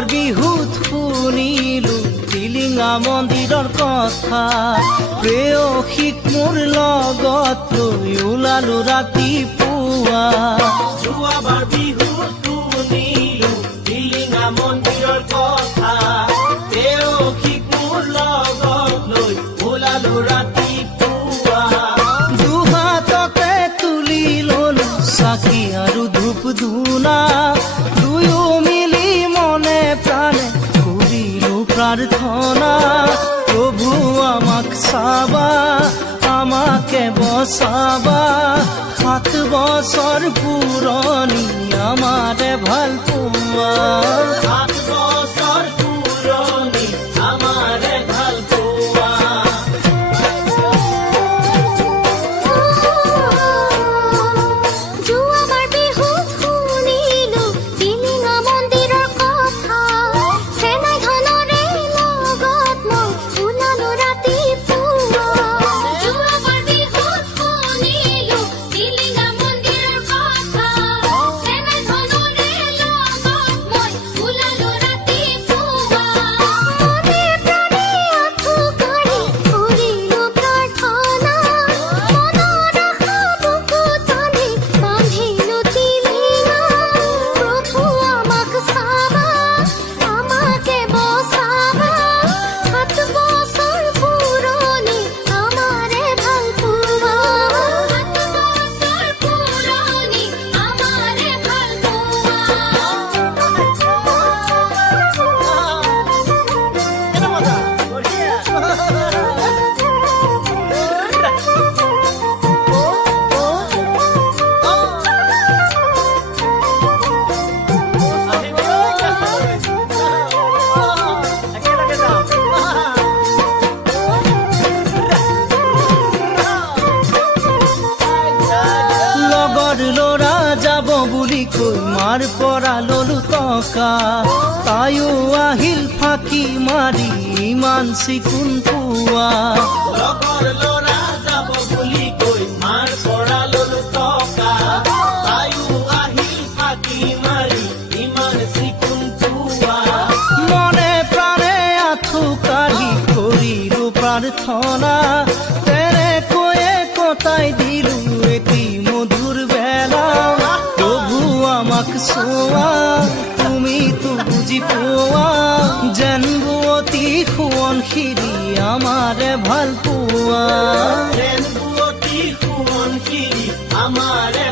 যোৱাবাৰ বিহুত শুনিলো টিলিঙা মন্দিৰৰ কথা প্ৰেয়সীক মোৰ লগত লৈ ওলালো ৰাতিপুৱা যোৱাবাৰ বিহুত শুনিলো টিলিঙা মন্দিৰৰ কথা প্ৰেয়সীক মোৰ লগত লৈ ওলালো ৰাতিপুৱা দুহাততে তুলি ললো চাকি আৰু ধূপ ধূনা দুয়ো মিলি মনে প্ৰাণে কৰিলো প্ৰাৰ্থনা প্ৰভু আমাক চাবা আমাকে বচাবা 7 বছৰ পুৰণি আমাৰে ভাল পোৱা 7 বছৰ পুৰণি আমাৰে ভাল পোৱা যোৱাবাৰ বিহুত শুনিলো টিলিঙা মন্দিৰৰ কথা চেনাই ধনৰে লগত মই ওলালো ৰাতিপুৱা যোৱাবাৰ বিহুত শুনিলো টিলিঙা মন্দিৰৰ কথা চেনাই ধনৰে লগত মই ওলালো ৰাতিপুৱা মনে প্ৰাণে আঁঠু কাঢ়ি কৰিলো প্ৰাৰ্থনা মনৰ আশা বুকুত বান্ধি বান্ধিলো টিলিঙা প্ৰভু আমাক চাবা আমাকে বচাবা 7 বছৰ পুৰণি আমাৰে ভাল পোৱা 7 বছৰ পুৰণি আমাৰে ভাল লগৰ ল'ৰা যাব বুলি কৈ মাৰ পৰা ললো টকা তাইও আহিল ফাঁকি মাৰি ইমান চিকুণ পোৱা লগৰ ল'ৰা যাব বুলি কৈ মাৰ পৰা ললো টকা তাইও আহিল ফাঁকি মাৰি ইমান চিকুণ পোৱা মনে প্ৰাণে আঁঠু কাঢ়ি কৰিলো প্ৰাৰ্থনা তেনেকৈয়ে কটাই দিলো এটি মধুৰ বেলা প্ৰভু আমাক চোৱা তুমিতো বুজি পোৱা যেন বুৱতী সোৱণশিৰি আমাৰে ভাল পোৱা যেন বুৱতী সোৱণশিৰি আমাৰে